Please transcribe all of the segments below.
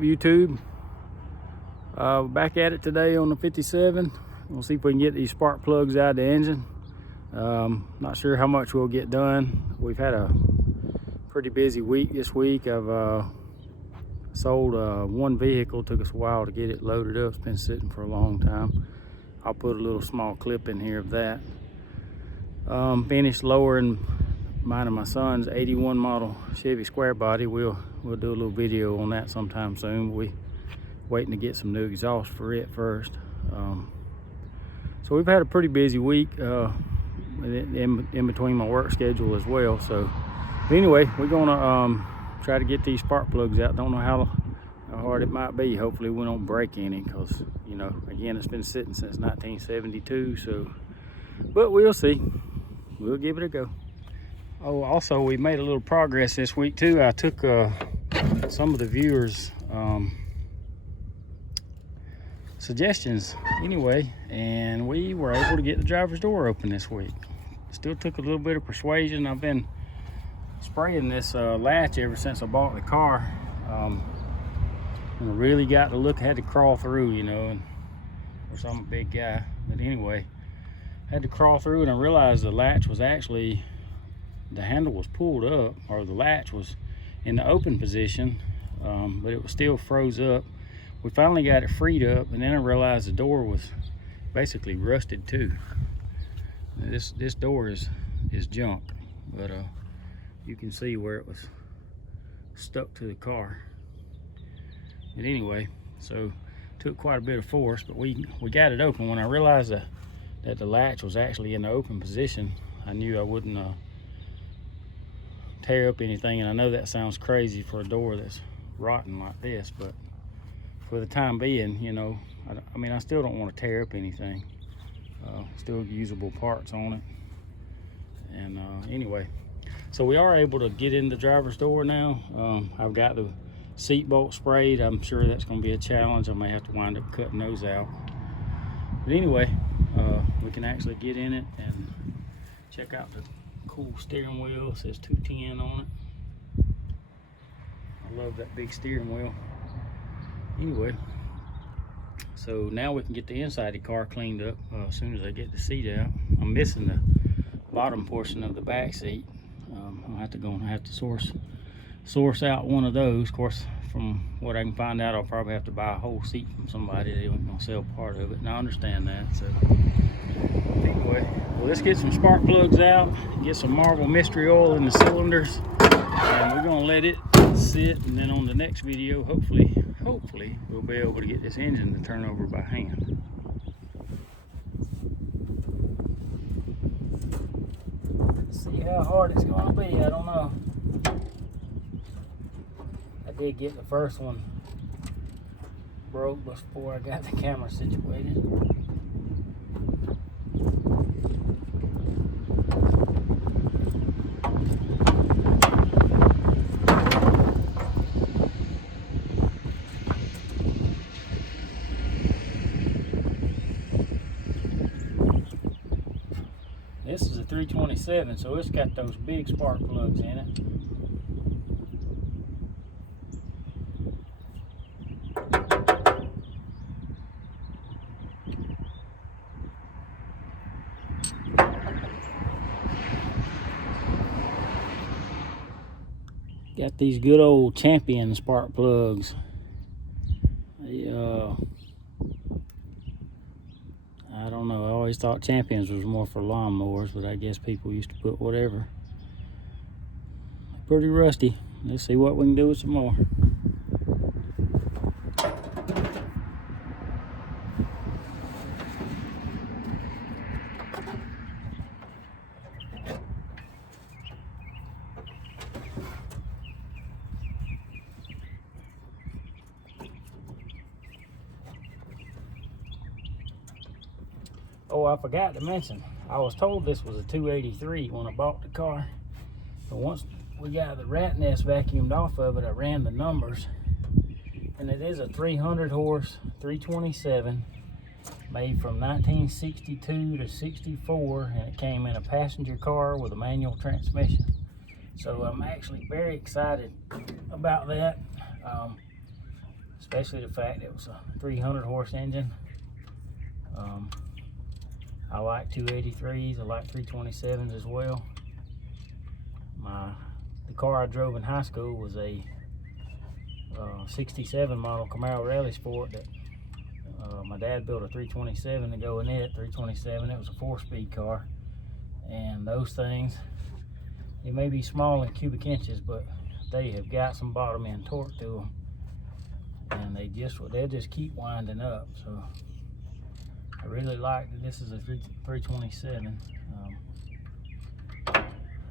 up, YouTube? Back at it today on the 57. We'll see if we can get these spark plugs out of the engine. Not sure how much we'll get done. We've had a pretty busy week this week. I've sold one vehicle. Took us a while to get it loaded up. It's been sitting for a long time. I'll put a little small clip in here of that. Finished lowering mine and my son's 81 model Chevy square body. We'll do a little video on that sometime soon. We waiting to get some new exhaust for it first. So we've had a pretty busy week in between my work schedule as well. So but anyway, we're gonna try to get these spark plugs out. Don't know how hard it might be. Hopefully we don't break any, because you know, again, it's been sitting since 1972. So but we'll see. We'll give it a go. Oh, also we made a little progress this week too. I took some of the viewers suggestions anyway, and we were able to get the driver's door open this week. Still took a little bit of persuasion. I've been spraying this latch ever since I bought the car, and I really got to look. I had to crawl through, you know, and of course I'm a big guy, but anyway, had to crawl through, and I realized the latch was actually, the handle was pulled up, or the latch was in the open position, but it was still froze up. We finally got it freed up, and then I realized the door was basically rusted too. This door is junk, but you can see where it was stuck to the car. But anyway, so took quite a bit of force, but we got it open. When I realized that the latch was actually in the open position, I knew I wouldn't tear up anything. And I know that sounds crazy for a door that's rotten like this, but for the time being, you know, I mean, I still don't want to tear up anything. Still usable parts on it. And anyway, so we are able to get in the driver's door now. I've got the seat bolt sprayed. I'm sure that's going to be a challenge. I may have to wind up cutting those out. But anyway, we can actually get in it and check out the cool steering wheel. It says 210 on it. I love that big steering wheel. Anyway, so now we can get the inside of the car cleaned up as soon as I get the seat out. I'm missing the bottom portion of the back seat. I'll have to source out one of those. Of course, from what I can find out, I'll probably have to buy a whole seat from somebody. They ain't gonna sell part of it, and I understand that. So anyway, well, let's get some spark plugs out, get some Marvel mystery oil in the cylinders, and we're gonna let it sit, and then on the next video, hopefully we'll be able to get this engine to turn over by hand. Let's see how hard it's going to be. I don't know. I did get the first one broke before I got the camera situated. This is a 327, so it's got those big spark plugs in it. Got these good old Champion spark plugs. I don't know, I always thought Champions was more for lawnmowers, but I guess people used to put whatever. Pretty rusty. Let's see what we can do with some more. Oh, I forgot to mention, I was told this was a 283 when I bought the car. But once we got the rat nest vacuumed off of it, I ran the numbers, and it is a 300 horse 327 made from 1962 to 64, and it came in a passenger car with a manual transmission. So I'm actually very excited about that. especially the fact it was a 300 horse engine. I like 283s, I like 327s as well. The car I drove in high school was a 67 model Camaro Rally Sport that my dad built a 327 to go in it. 327, it was a 4-speed car, and those things, they may be small in cubic inches, but they have got some bottom end torque to them, and they'll just keep winding up. So I really like that this is a 327.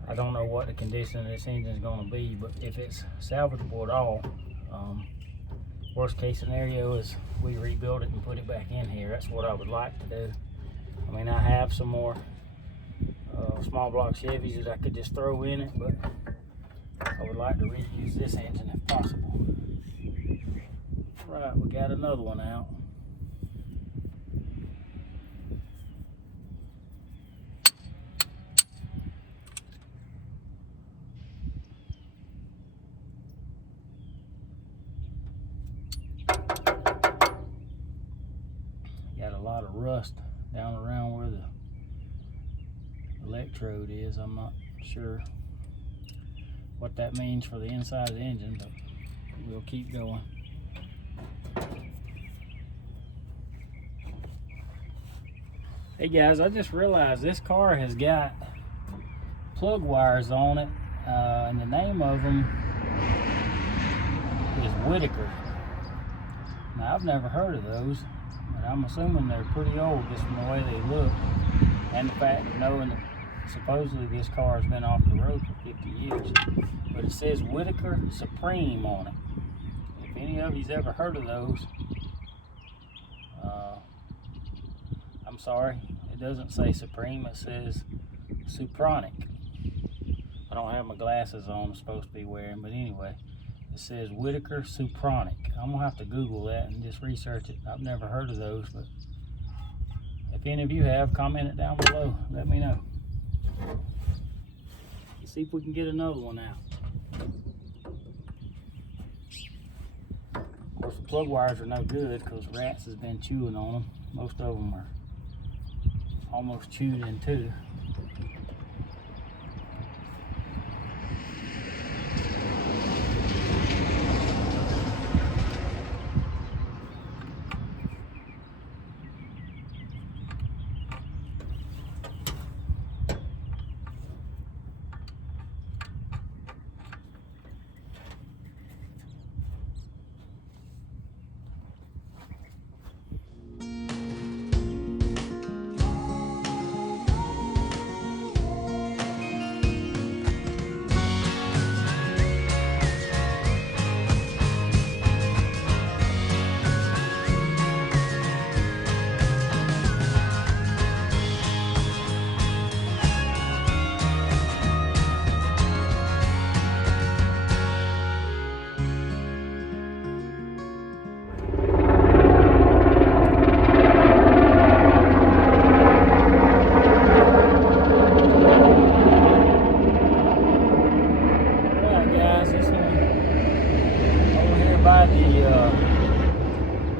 I don't know what the condition of this engine is going to be, but if it's salvageable at all, worst case scenario is we rebuild it and put it back in here. That's what I would like to do. I mean, I have some more small block Chevys that I could just throw in it, but I would like to reuse this engine if possible. Right, we got another one out. Got a lot of rust down around where the electrode is. I'm not sure what that means for the inside of the engine, but we'll keep going. Hey guys, I just realized this car has got plug wires on it, and the name of them is Whitaker. Now, I've never heard of those, but I'm assuming they're pretty old just from the way they look, and the fact of knowing that supposedly this car has been off the road for 50 years. But it says Whitaker Supreme on it. If any of you's ever heard of those, I'm sorry, it doesn't say Supreme, it says Supronic. I don't have my glasses on, I'm supposed to be wearing, but anyway, it says Whitaker Supronic. I'm gonna have to Google that and just research it. I've never heard of those, but if any of you have, comment it down below. Let me know. Let's see if we can get another one out. Of course, the plug wires are no good because rats has been chewing on them. Most of them are almost chewed in two.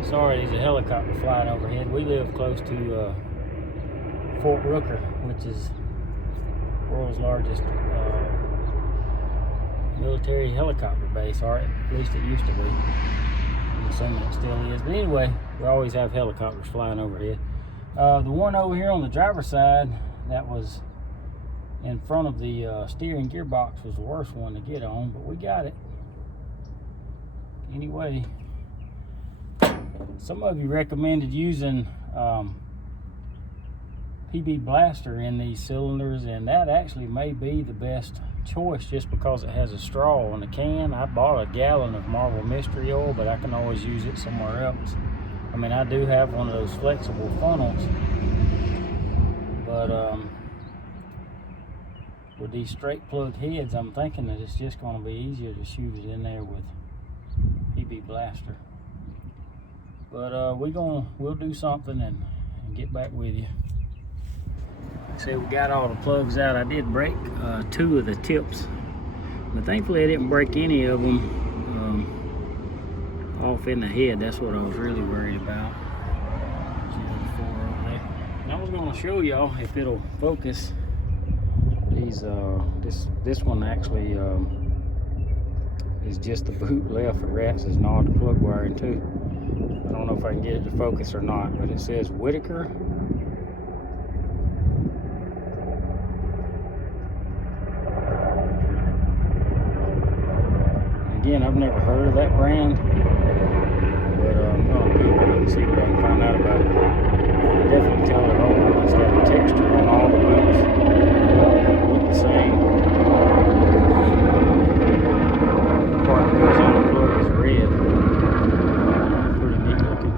Sorry, there's a helicopter flying overhead. We live close to Fort Rooker, which is the world's largest military helicopter base, or at least it used to be. I'm assuming it still is. But anyway, we always have helicopters flying overhead. The one over here on the driver's side that was in front of the steering gearbox was the worst one to get on, but we got it. Anyway, some of you recommended using PB Blaster in these cylinders, and that actually may be the best choice just because it has a straw in the can. I bought a gallon of Marvel Mystery Oil, but I can always use it somewhere else. I mean, I do have one of those flexible funnels, but with these straight plug heads, I'm thinking that it's just going to be easier to shoot it in there with PB Blaster. But we'll do something and get back with you. Like I said, we got all the plugs out. I did break 2 of the tips, but thankfully I didn't break any of them off in the head. That's what I was really worried about. And I was going to show y'all if it'll focus. These this one actually is just the boot left. The rats is not the plug wiring too. I don't know if I can get it to focus or not, but it says Whitaker. Again, I've never heard of that brand, but I'm going to Google it and see what I can find out about it. I definitely tell it all. It's got the texture on all the boots. Look the same. The part that goes on the plug is red. Pretty neat looking.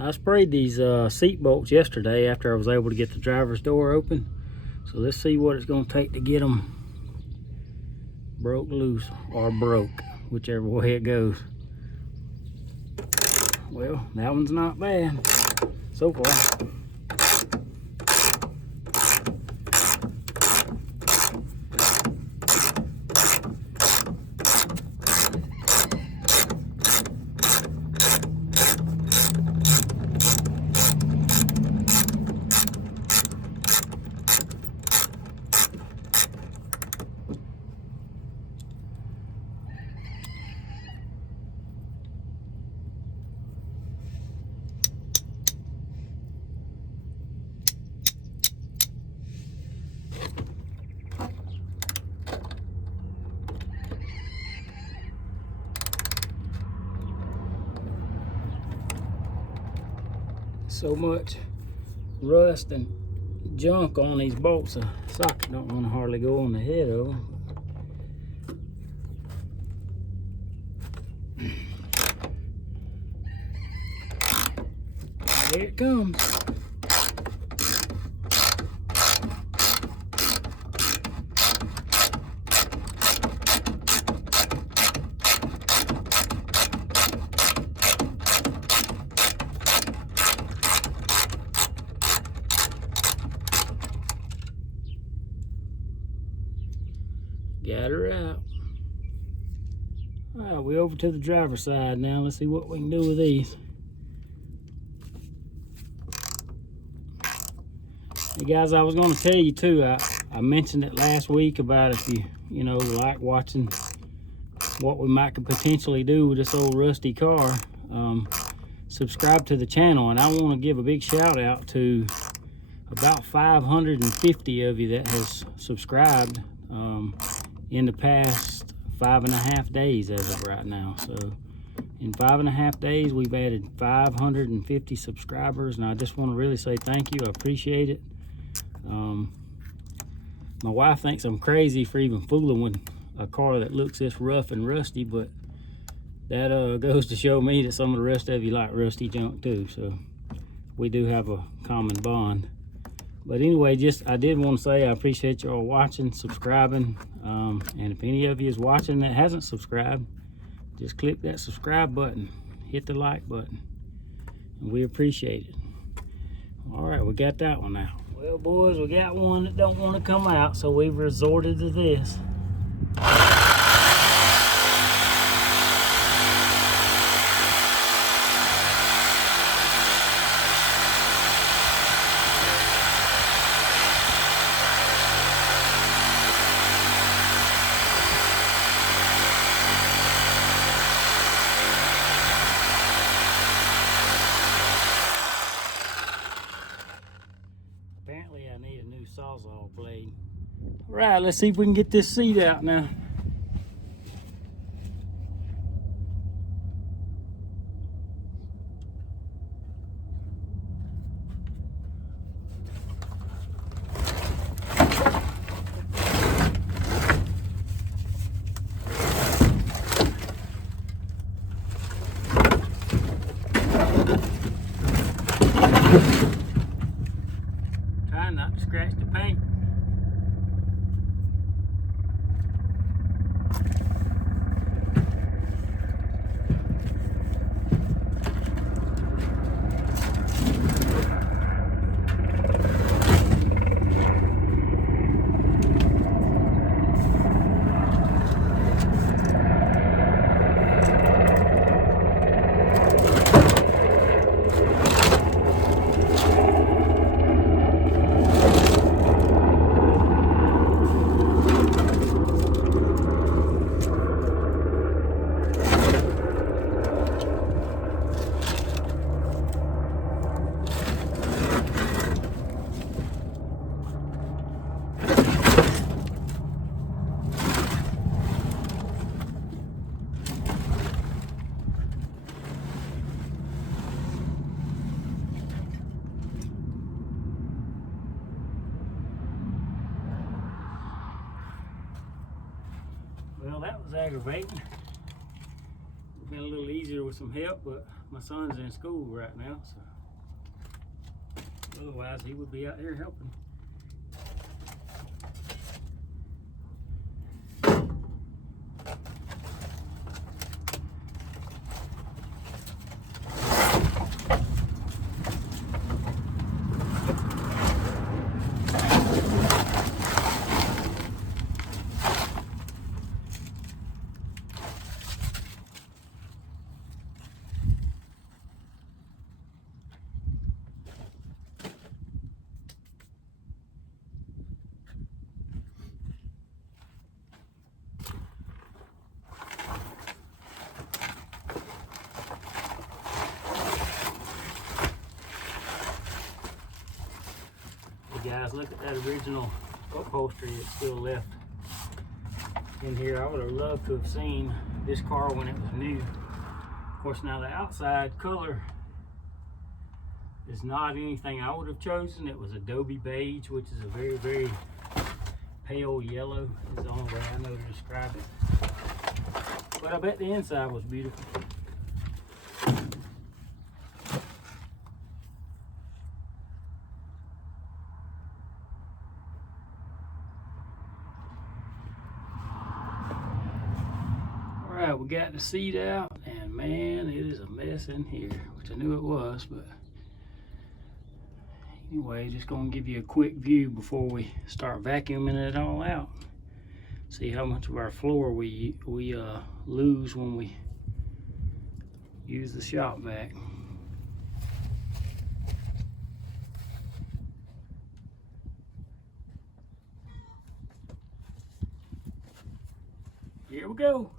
I sprayed these seat bolts yesterday after I was able to get the driver's door open. So let's see what it's going to take to get them broke loose, or broke, whichever way it goes. Well, that one's not bad so far. So much rust and junk on these bolts, the socket don't want to hardly go on the head of them. There it comes. Got her out. All right, we're over to the driver's side now. Let's see what we can do with these. Hey guys, I was going to tell you too, I mentioned it last week about if you know, like watching what we might could potentially do with this old rusty car, subscribe to the channel. And I want to give a big shout out to about 550 of you that has subscribed in the past 5.5 days as of right now. So in 5.5 days, we've added 550 subscribers, and I just want to really say thank you. I appreciate it. My wife thinks I'm crazy for even fooling with a car that looks this rough and rusty, but that goes to show me that some of the rest of you like rusty junk too. So we do have a common bond. But anyway, I did want to say I appreciate y'all watching, subscribing, and if any of you is watching that hasn't subscribed, just click that subscribe button, hit the like button, and we appreciate it. All right, we got that one out. Well, boys, we got one that don't want to come out, so we've resorted to this. Apparently I need a new Sawzall blade. All right, let's see if we can get this seat out now. Trying not to scratch the paint. Well, that was aggravating. It's been a little easier with some help, but my son's in school right now, so otherwise he would be out there helping. Guys, look at that original upholstery that's still left in here. I would have loved to have seen this car when it was new. Of course, now the outside color is not anything I would have chosen. It was Adobe beige, which is a very, very pale yellow, is the only way I know to describe it. But I bet the inside was beautiful. Alright, we got the seat out, and man, it is a mess in here, which I knew it was, but anyway, just gonna give you a quick view before we start vacuuming it all out. See how much of our floor we lose when we use the shop vac. Here we go.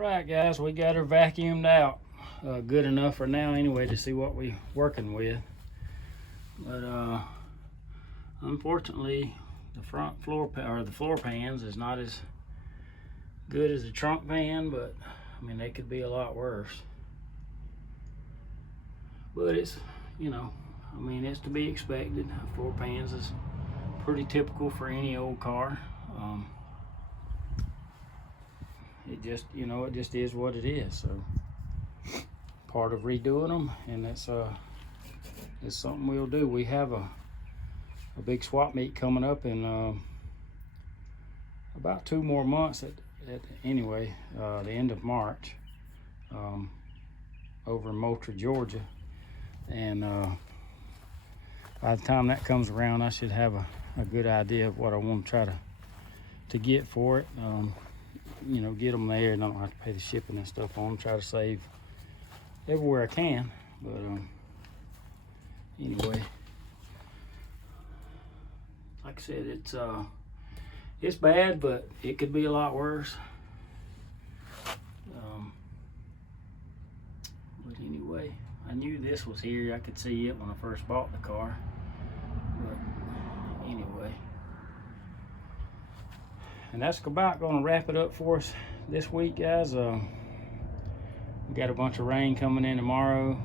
right, guys, we got her vacuumed out. Good enough for now anyway to see what we're working with. But unfortunately, the front floor the floor pans is not as good as the trunk pan, but I mean, they could be a lot worse. But it's, you know, I mean, it's to be expected. Floor pans is pretty typical for any old car. It just, you know, it just is what it is. So part of redoing them, and it's something we'll do. We have a big swap meet coming up in about 2 more months anyway, the end of March, over in Moultrie, Georgia. And by the time that comes around, I should have a good idea of what I want to try to get for it. You know, get them there and I don't have to pay the shipping and stuff on them. Try to save everywhere I can. But anyway, like I said, it's bad, but it could be a lot worse. But anyway, I knew this was here. I could see it when I first bought the car. But anyway, and that's about going to wrap it up for us this week, guys. We got a bunch of rain coming in tomorrow,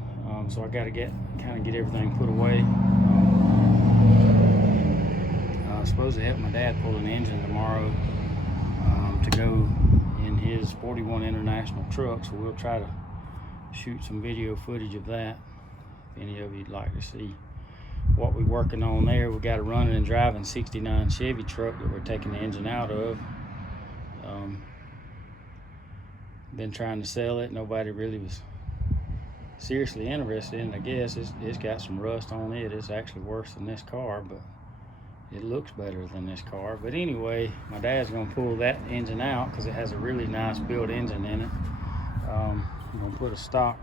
so I got to get everything put away. I'm supposed to help my dad pull an engine tomorrow to go in his 41 International truck, so we'll try to shoot some video footage of that. If any of you'd like to see what we're working on there. We got a running and driving 69 Chevy truck that we're taking the engine out of. Been trying to sell it. Nobody really was seriously interested in it. I guess it's got some rust on it. It's actually worse than this car, but it looks better than this car. But anyway, my dad's gonna pull that engine out because it has a really nice built engine in it. I'm gonna put a stock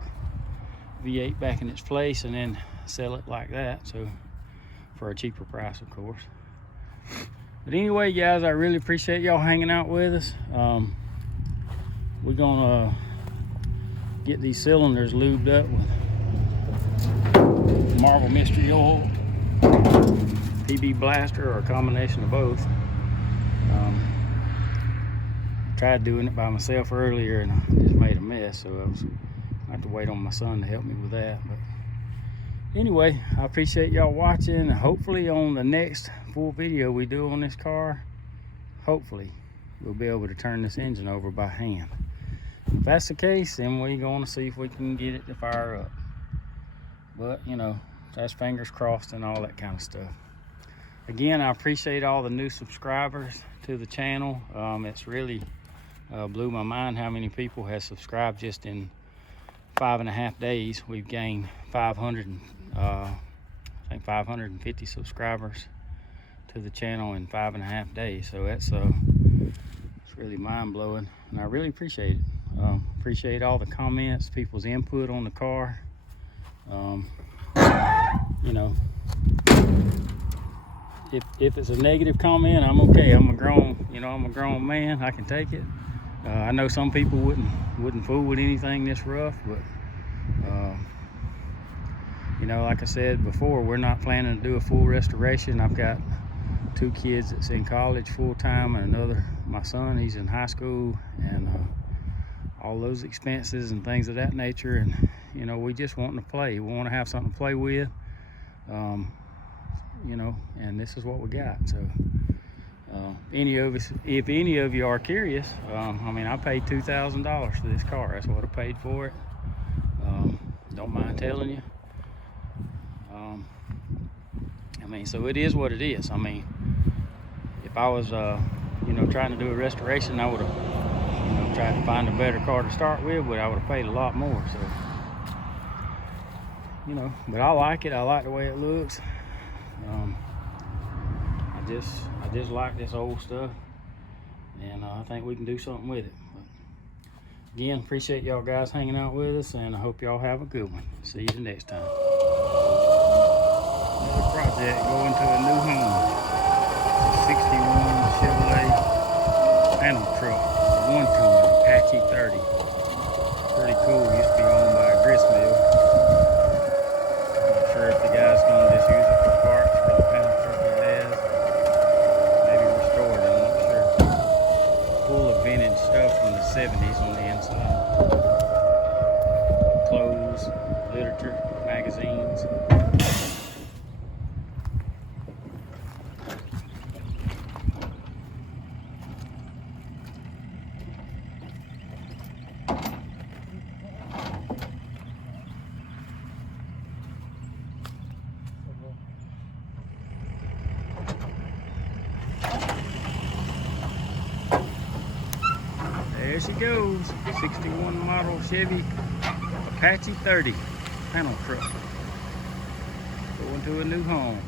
V8 back in its place and then sell it like that, so for a cheaper price, of course. But anyway, guys, I really appreciate y'all hanging out with us. We're gonna get these cylinders lubed up with Marvel Mystery Oil, PB Blaster, or a combination of both. I tried doing it by myself earlier and I just made a mess, so I have to wait on my son to help me with that. But anyway, I appreciate y'all watching. Hopefully on the next full video we do on this car, hopefully we'll be able to turn this engine over by hand. If that's the case, then we're going to see if we can get it to fire up. But, you know, that's fingers crossed and all that kind of stuff. Again, I appreciate all the new subscribers to the channel. It's really blew my mind how many people have subscribed just in 5.5 days. We've gained 550 subscribers to the channel in 5.5 days. So it's really mind-blowing, and I really appreciate it. Appreciate all the comments, people's input on the car. You know, if it's a negative comment, I'm okay. I'm a grown man. I can take it. I know some people wouldn't fool with anything this rough, but you know, like I said before, we're not planning to do a full restoration. I've got 2 kids that's in college full-time, and another, my son, he's in high school, and all those expenses and things of that nature. And you know, we just want to play. We want to have something to play with, you know, and this is what we got. So if any of you are curious, I mean, I paid $2,000 for this car. That's what I paid for it. Don't mind telling you. I mean, so it is what it is. I mean, if I was you know, trying to do a restoration, I would have, you know, tried to find a better car to start with, but I would have paid a lot more. So, you know, but I like it. I like the way it looks. I just like this old stuff, and I think we can do something with it. But again, appreciate y'all guys hanging out with us, and I hope y'all have a good one. See you the next time. Another project going to a new home. A 61 Chevrolet panel truck. one-ton Apache 30. Pretty cool. Used to be owned by a grist mill. Not sure if the guy's gonna just use it for parts for the panel truck he has. Maybe restore it, I'm not sure. Full of vintage stuff from the 70s on the inside. Clothes, literature, magazines. There she goes, 61 model Chevy Apache 30 panel truck. Going to a new home.